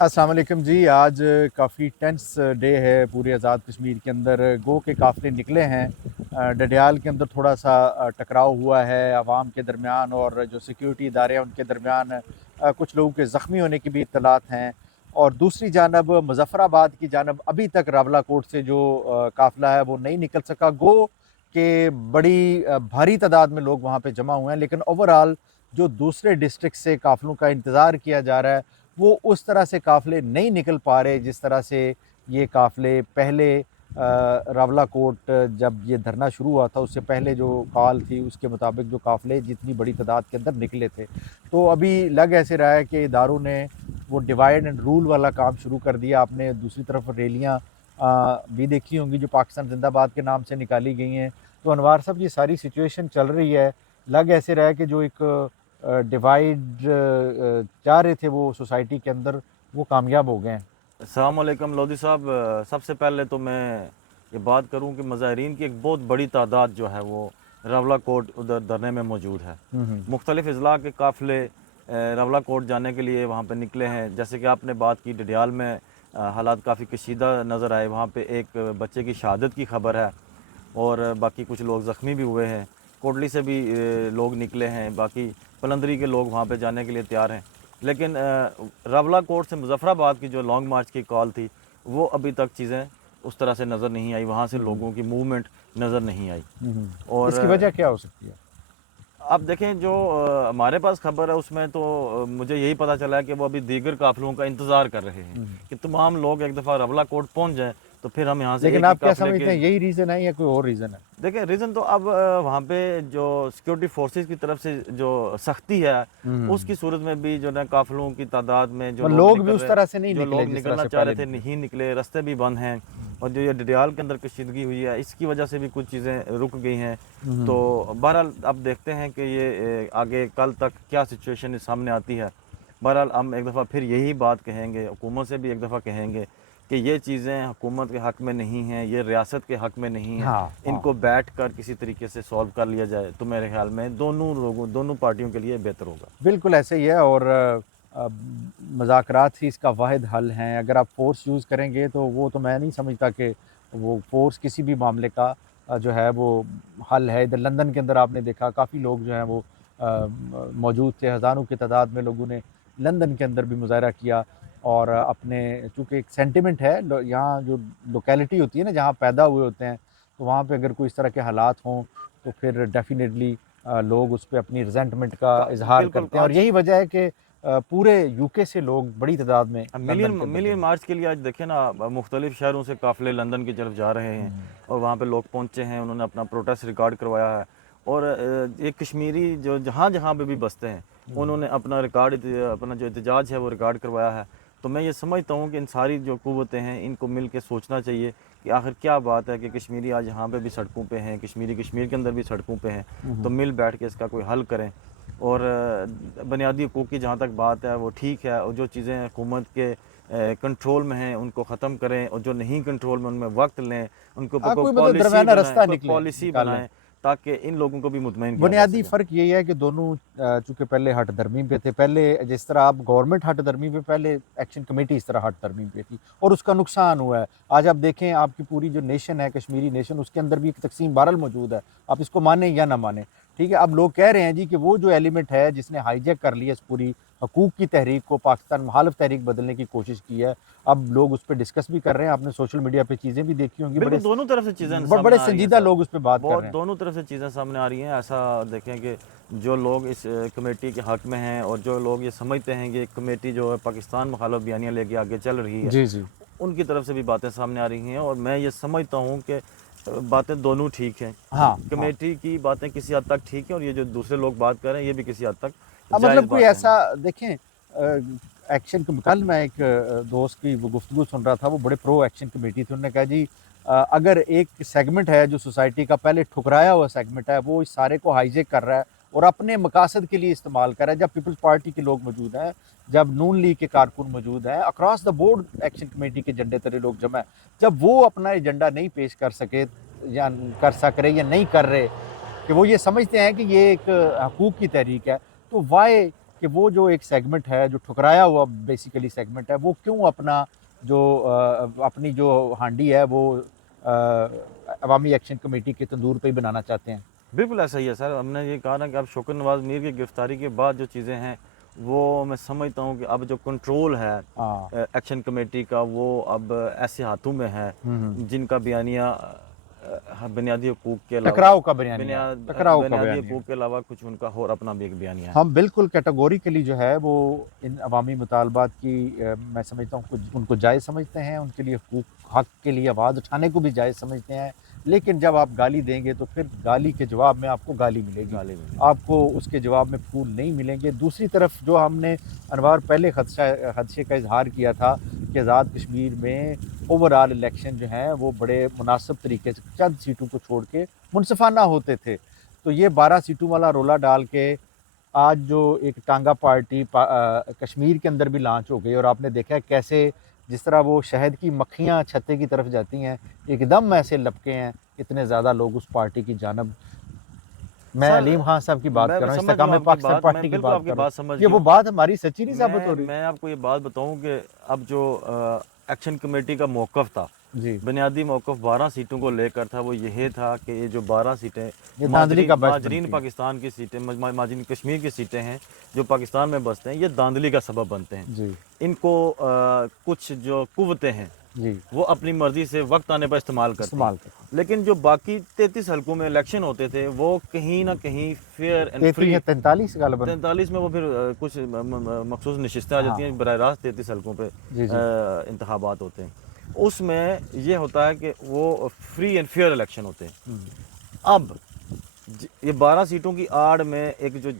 अस्सलाम वालेकुम जी। आज काफ़ी टेंस डे है पूरे आज़ाद कश्मीर के अंदर। गो के काफ़िले निकले हैं। डडियाल के अंदर थोड़ा सा टकराव हुआ है आवाम के दरमियान और जो सिक्योरिटी इदारे हैं उनके दरमियान। कुछ लोगों के ज़ख्मी होने की भी इत्तलात हैं। और दूसरी जानब मुज़फ़्फ़राबाद की जानब अभी तक रावलाकोट से जो काफ़िला है वो नहीं निकल सका। गो के बड़ी भारी तादाद में लोग वहाँ पे जमा हुए हैं, लेकिन ओवरऑल जो दूसरे डिस्ट्रिक्ट से काफ़िलों का इंतज़ार किया जा रहा है वो उस तरह से काफ़िले नहीं निकल पा रहे जिस तरह से ये काफ़िले पहले रावलाकोट जब ये धरना शुरू हुआ था उससे पहले जो कॉल थी उसके मुताबिक जो काफ़िले जितनी बड़ी तादाद के अंदर निकले थे। तो अभी लग ऐसे रहा है कि इदारों ने वो डिवाइड एंड रूल वाला काम शुरू कर दिया। आपने दूसरी तरफ रैलियाँ भी देखी होंगी जो पाकिस्तान जिंदाबाद के नाम से निकाली गई हैं। तो अनवार साहब ये सारी सिचुएशन चल रही है, लग ऐसे रहा है कि जो एक डिवाइड चाह रहे थे वो सोसाइटी के अंदर वो कामयाब हो गए हैं। अस्सलाम वालेकुम लोधी साहब। सबसे पहले तो मैं ये बात करूं कि मज़ाहिरीन की एक बहुत बड़ी तादाद जो है वो रावलाकोट उधर धरने में मौजूद है। मुख्तलिफ़ अज़ला के काफ़िले रावलाकोट जाने के लिए वहाँ पे निकले हैं। जैसे कि आपने बात की डडियाल में हालात काफ़ी कशीदा नज़र आए। वहाँ पे एक बच्चे की शहादत की खबर है और बाकी कुछ लोग ज़ख्मी भी हुए हैं। कोटली से भी लोग निकले हैं, बाकी पलंदरी के लोग वहाँ पे जाने के लिए तैयार हैं। लेकिन रावलाकोट से मुज़फ़्फ़राबाद की जो लॉन्ग मार्च की कॉल थी वो अभी तक चीज़ें उस तरह से नज़र नहीं आई, वहाँ से लोगों की मूवमेंट नज़र नहीं आई। और इसकी वजह क्या हो सकती है? अब देखें जो हमारे पास खबर है उसमें तो मुझे यही पता चला है कि वो अभी दीगर काफ़िलों का इंतज़ार कर रहे हैं कि तमाम लोग एक दफ़ा रावलाकोट पहुँच जाएँ तो फिर हम यहाँ से लेकिन एक ही आप क्या काफ़िले समझते के। हैं, यही रीज़न है या कोई और रीज़न है? देखिए रीज़न तो अब वहाँ पे जो सिक्योरिटी फोर्सेस की तरफ से जो सख्ती है उसकी सूरत में भी जो है काफ़िलों की तादाद में जो लोग लोग भी निकल उस रहे, तरह से नहीं जो निकले लोग जिस तरह निकलना से चाह रहे पहले थे निकले। नहीं निकले, रास्ते भी बंद हैं। और जो ये डडियाल के अंदर कशीदगी हुई है इसकी वजह से भी कुछ चीज़ें रुक गई हैं। तो बहरहाल अब देखते हैं कि ये आगे कल तक क्या सिचुएशन सामने आती है। बहरहाल हम एक दफ़ा फिर यही बात कहेंगे, हुकूमत से भी एक दफ़ा कहेंगे कि ये चीज़ें हुकूमत के हक़ में नहीं हैं, ये रियासत के हक़ में नहीं है। हाँ हाँ, इनको बैठ कर किसी तरीके से सॉल्व कर लिया जाए तो मेरे ख्याल में दोनों लोगों दोनों पार्टियों के लिए बेहतर होगा। बिल्कुल ऐसे ही है। और मुज़ाकरात ही इसका वाहिद हल हैं। अगर आप फ़ोर्स यूज़ करेंगे तो वो तो मैं नहीं समझता कि वो फ़ोर्स किसी भी मामले का जो है वो हल है। इधर लंदन के अंदर आपने देखा काफ़ी लोग जो हैं वो मौजूद थे, हज़ारों की तादाद में लोगों ने लंदन के अंदर भी मुज़ाहरा किया। और अपने चूँकि एक सेंटिमेंट है यहाँ जो लोकेलिटी होती है ना जहाँ पैदा हुए होते हैं, तो वहाँ पे अगर कोई इस तरह के हालात हों तो फिर डेफ़िनेटली लोग उस पे अपनी रिज़ेंटमेंट का इज़हार बिल्कुल करते हैं। और आज यही वजह है कि पूरे यूके से लोग बड़ी तादाद में मिलियन लंदन के अंदर मिलियन जमे। मार्च के लिए आज देखें ना मुख्तलिफ शहरों से काफ़िले लंदन की तरफ जा रहे हैं और वहाँ पे लोग पहुँचे हैं, उन्होंने अपना प्रोटेस्ट रिकॉर्ड करवाया है। और ये कश्मीरी जो जहाँ जहाँ पे भी बसते हैं उन्होंने अपना रिकॉर्ड अपना जो एहतजाज है वो रिकॉर्ड करवाया है। तो मैं ये समझता हूँ कि इन सारी जो क़ुव्वतें हैं इनको मिल के सोचना चाहिए कि आखिर क्या बात है कि कश्मीरी आज यहाँ पे भी सड़कों पे हैं, कश्मीरी कश्मीर के अंदर भी सड़कों पे हैं। तो मिल बैठ के इसका कोई हल करें। और बुनियादी हकूक़ की जहाँ तक बात है वो ठीक है, और जो चीज़ें हुकूमत के कंट्रोल में हैं उनको ख़त्म करें और जो नहीं कंट्रोल में उनमें वक्त लें, उनके ऊपर कोई कोई मतलब पॉलिसी दरमियाना बनाएं, रास्ता कोई पॉलिसी निकालें। बनाएं ताकि इन लोगों को भी मुतमईन किया जा बुनियादी सके। फ़र्क यही है कि दोनों चूँकि पहले हट धर्मी पे थे। पहले जिस तरह आप गवर्नमेंट हट धर्मी पे, पहले एक्शन कमेटी इस तरह हट धर्मी पे थी और उसका नुकसान हुआ है। आज आप देखें आपकी पूरी जो नेशन है कश्मीरी नेशन, उसके अंदर भी एक तक़सीम बहरहाल मौजूद है। आप इसको मानें या ना मानें, ठीक है? अब लोग कह रहे हैं जी कि वो जो एलिमेंट है जिसने हाईजैक कर लिया इस पूरी हकूक़ की तहरीक को, पाकिस्तान मुखालिफ तहरीक बदलने की कोशिश की है। अब लोग उस पे डिस्कस भी कर रहे हैं। आपने सोशल मीडिया पे चीज़ें भी देखी होंगी, बिल्कुल, दोनों तरफ से चीज़ें सामने बड़े आ रही हैं संजीदा सर। लोग उस पे बात कर बहुत रहे हैं। दोनों तरफ से चीज़ें सामने आ रही हैं। ऐसा देखें कि जो लोग इस कमेटी के हक़ में हैं और जो लोग ये समझते हैं कि कमेटी जो है पाकिस्तान मुखालिफ बयानियाँ लेके आगे चल रही है, जी, जी। उनकी तरफ से भी बातें सामने आ रही हैं। और मैं ये समझता हूँ कि बातें दोनों ठीक हैं। हाँ, हाँ। कमेटी की बातें किसी हद तक ठीक हैं और ये जो दूसरे लोग बात कर रहे हैं ये भी किसी हद तक अब जायज़ मतलब कोई बातें ऐसा हैं। देखें एक्शन कल मैं एक दोस्त की वो गुफ्तगू सुन रहा था, वो बड़े प्रो एक्शन कमेटी थे। उन्होंने कहा जी अगर एक सेगमेंट है जो सोसाइटी का पहले ठुकराया हुआ सेगमेंट है, वो इस सारे को हाईजैक कर रहा है और अपने मकासद के लिए इस्तेमाल कर रहा है। जब पीपल्स पार्टी के लोग मौजूद हैं, जब नून लीग के कारकुन मौजूद हैं, across the board action committee के झंडे तले लोग जमा हैं, जब वो अपना एजेंडा नहीं पेश कर सके या कर सक रहे या नहीं कर रहे, कि वो ये समझते हैं कि ये एक हकूक़ की तहरीक है, तो वाई کہ وہ جو ایک سیگمنٹ ہے جو ٹھکرایا ہوا بیسیکلی سیگمنٹ ہے وہ کیوں اپنا جو اپنی جو ہانڈی ہے وہ عوامی ایکشن کمیٹی کے تندور پہ ہی بنانا چاہتے ہیں؟ بالکل ایسا ہی ہے سر. ہم نے یہ کہا نا کہ اب شوکت نواز میر کی گرفتاری کے بعد جو چیزیں ہیں وہ میں سمجھتا ہوں کہ اب جو کنٹرول ہے ایکشن کمیٹی کا وہ اب ایسے ہاتھوں میں ہے جن کا بیانیہ بنیادی حقوق کے علاوہ ٹکراؤ کا بیانیہ، ٹکراؤ کا بنیادی بیانیہ. حقوق کے علاوہ کچھ ان کا اور اپنا بھی ایک بیانیہ ہے. ہم بالکل کیٹیگوریکلی جو ہے وہ ان عوامی مطالبات کی میں سمجھتا ہوں ان کو جائز سمجھتے ہیں، ان کے لیے حق کے لیے آواز اٹھانے کو بھی جائز سمجھتے ہیں. لیکن جب آپ گالی دیں گے تو پھر گالی کے جواب میں آپ کو گالی ملے گی، آپ کو اس کے جواب میں پھول نہیں ملیں گے. دوسری طرف جو ہم نے انوار پہلے خدشے کا اظہار کیا تھا کہ آزاد کشمیر میں اوور آل الیکشن جو ہیں وہ بڑے مناسب طریقے سے چند سیٹوں کو چھوڑ کے منصفانہ ہوتے تھے، تو یہ 12 سیٹوں والا رولا ڈال کے آج جو ایک ٹانگا پارٹی کشمیر کے اندر بھی لانچ ہو گئی، اور آپ نے دیکھا ہے کیسے جس طرح وہ شہد کی مکھیاں چھتے کی طرف جاتی ہیں ایک دم ایسے لپکے ہیں اتنے زیادہ لوگ اس پارٹی کی جانب. میں علیم خان صاحب کی بات کر رہا ہوں، استحکام پاکستان پارٹی کی بات کر رہا ہوں. یہ وہ بات ہماری سچی نہیں ثابت ہو رہی. میں آپ کو یہ بات بتاؤں کہ اب جو ایکشن کمیٹی کا موقف تھا، جی بنیادی موقف 12 سیٹوں کو لے کر تھا، وہ یہ تھا کہ یہ جو 12 سیٹیں یہ دھاندلی کا باعث مہاجرین بنتی ہیں. پاکستان کی سیٹیں، مہاجرین کشمیر کی سیٹیں ہیں جو پاکستان میں بستے ہیں، یہ دھاندلی کا سبب بنتے ہیں. جی ان کو کچھ جو قوتیں ہیں جی وہ اپنی مرضی سے وقت آنے پر استعمال کرتے ہیں. لیکن جو باقی 33 حلقوں میں الیکشن ہوتے تھے وہ کہیں نہ کہیں فیئر اینڈ فری، 43 غالباً 43 میں وہ پھر کچھ مخصوص نشستیں آ جاتی ہیں، براہ راست 33 حلقوں پہ انتخابات ہوتے ہیں. اس میں یہ ہوتا ہے کہ وہ فری اینڈ فیئر الیکشن ہوتے ہیں. اب یہ 12 سیٹوں کی آڑ میں ایک جو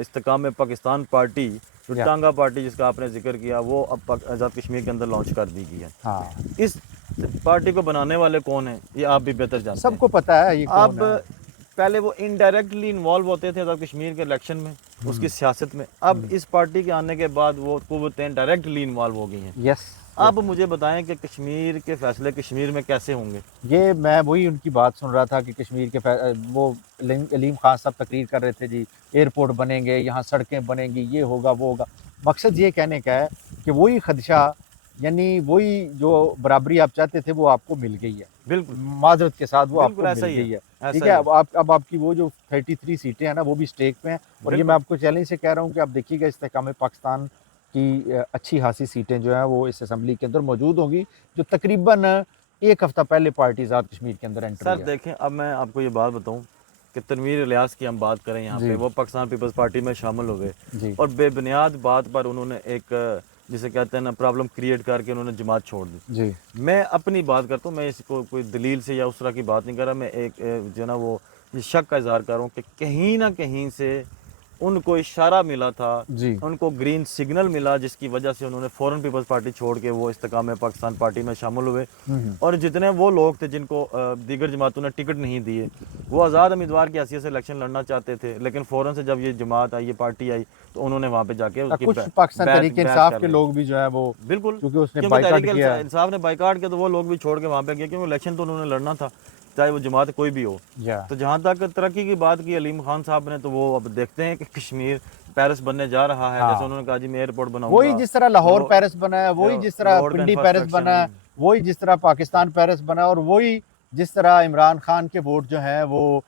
استحکام پاکستان پارٹی، جو ٹانگا پارٹی جس کا آپ نے ذکر کیا، وہ اب آزاد کشمیر کے اندر لانچ کر دی گئی ہے. اس پارٹی کو بنانے والے کون ہیں یہ آپ بھی بہتر جانتے ہیں، سب کو پتہ ہے یہ اب کون ہے. پہلے وہ انڈائریکٹلی انوالو ہوتے تھے آزاد کشمیر کے الیکشن میں، اس کی سیاست میں. اب اس پارٹی کے آنے کے بعد وہ قوتیں ڈائریکٹلی انوالو ہو گئی ہیں. یس. اب مجھے بتائیں کہ کشمیر کے فیصلے کشمیر میں کیسے ہوں گے؟ یہ میں وہی ان کی بات سن رہا تھا کہ کشمیر کے وہ علیم خان صاحب تقریر کر رہے تھے، جی ایئرپورٹ بنیں گے، یہاں سڑکیں بنیں گی، یہ ہوگا وہ ہوگا. مقصد یہ کہنے کا ہے کہ وہی خدشہ، یعنی وہی جو برابری آپ چاہتے تھے وہ آپ کو مل گئی ہے. بالکل معذرت کے ساتھ وہ آپ کو مل گئی ہے. ٹھیک ہے، اب آپ کی وہ جو 33 سیٹیں ہیں نا وہ بھی اسٹیک پہ ہیں. اور یہ میں آپ کو چیلنج سے کہہ رہا ہوں کہ آپ دیکھیے گا استحکام پاکستان کی اچھی خاصی سیٹیں جو ہیں وہ اس اسمبلی کے اندر موجود ہوں گی، جو تقریباً ایک ہفتہ پہلے پارٹی آزاد کشمیر کے اندر انٹر سر دیکھیں، اب میں آپ کو یہ بات بتاؤں کہ تنویر الیاس کی ہم بات کریں یہاں پہ، وہ پاکستان پیپلز پارٹی میں شامل ہو گئے اور بے بنیاد بات پر انہوں نے ایک جسے کہتے ہیں نا پرابلم کریٹ کر کے انہوں نے جماعت چھوڑ دی. میں اپنی بات کرتا ہوں، میں اس کو کوئی دلیل سے یا اس طرح کی بات نہیں کر رہا، میں ایک جو نا وہ یہ شک کا اظہار کر رہا ہوں کہ کہیں نہ کہیں سے ان کو اشارہ ملا تھا، ان کو گرین سگنل ملا، جس کی وجہ سے انہوں نے فوراً پیپلز پارٹی چھوڑ کے وہ استحکام پاکستان پارٹی میں شامل ہوئے. اور جتنے وہ لوگ تھے جن کو دیگر جماعتوں نے ٹکٹ نہیں دیے، وہ آزاد امیدوار کی حیثیت سے الیکشن لڑنا چاہتے تھے، لیکن فوراً سے جب یہ جماعت آئی، یہ پارٹی آئی، تو انہوں نے وہاں پہ جا کے کچھ پاکستان تحریک انصاف کے لوگ بھی جو ہے وہ بالکل، کیونکہ اس نے کیونکہ بائیکاٹ تحریک کیا، انصاف نے بائیکاٹ کیا، تو وہ لوگ بھی چھوڑ کے وہاں پہ گئے، کیونکہ الیکشن تو انہوں نے لڑنا تھا چاہے وہ جماعت کوئی بھی ہو. تو جہاں تک ترقی کی بات کی علیم خان صاحب نے، تو وہ اب دیکھتے ہیں کہ کشمیر پیرس بننے جا رہا ہے. جیسے انہوں نے کہا جی میں ایئرپورٹ بناؤں گا، وہی جس طرح لاہور پیرس بنا ہے، وہی جس طرح پنڈی پیرس بنا ہے، وہی جس طرح پاکستان پیرس بنا ہے، اور وہی جس طرح عمران خان کے ووٹ جو ہیں وہ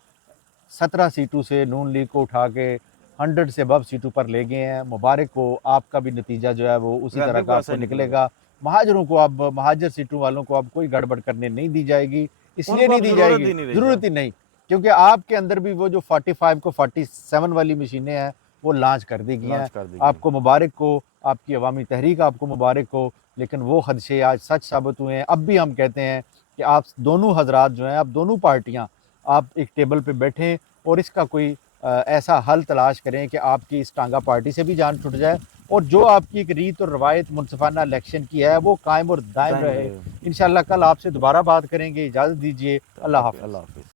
17 سیٹوں سے نون لیگ کو اٹھا کے 100 سے ابو سیٹوں پر لے گئے ہیں. مبارک کو، آپ کا بھی نتیجہ جو ہے وہ اسی طرح کا آپ کو نکلے گا. مہاجروں کو، اب مہاجر سیٹوں والوں کو اب کوئی گڑبڑ کرنے نہیں دی جائے گی، اس لیے نہیں دی جائے گی، ضرورت ہی نہیں، کیونکہ آپ کے اندر بھی وہ جو 45 کو 47 والی مشینیں ہیں وہ لانچ کر دی گئی ہیں. آپ کو مبارک کو، آپ کی عوامی تحریک آپ کو مبارک ہو، لیکن وہ خدشے آج سچ ثابت ہوئے ہیں. اب بھی ہم کہتے ہیں کہ آپ دونوں حضرات جو ہیں، آپ دونوں پارٹیاں، آپ ایک ٹیبل پہ بیٹھیں اور اس کا کوئی ایسا حل تلاش کریں کہ آپ کی اس ٹانگا پارٹی سے بھی جان چھٹ جائے، اور جو آپ کی ایک ریت اور روایت منصفانہ الیکشن کی ہے وہ قائم اور دائم رہے. انشاءاللہ کل آپ سے دوبارہ بات کریں گے. اجازت دیجیے. اللہ حافظ.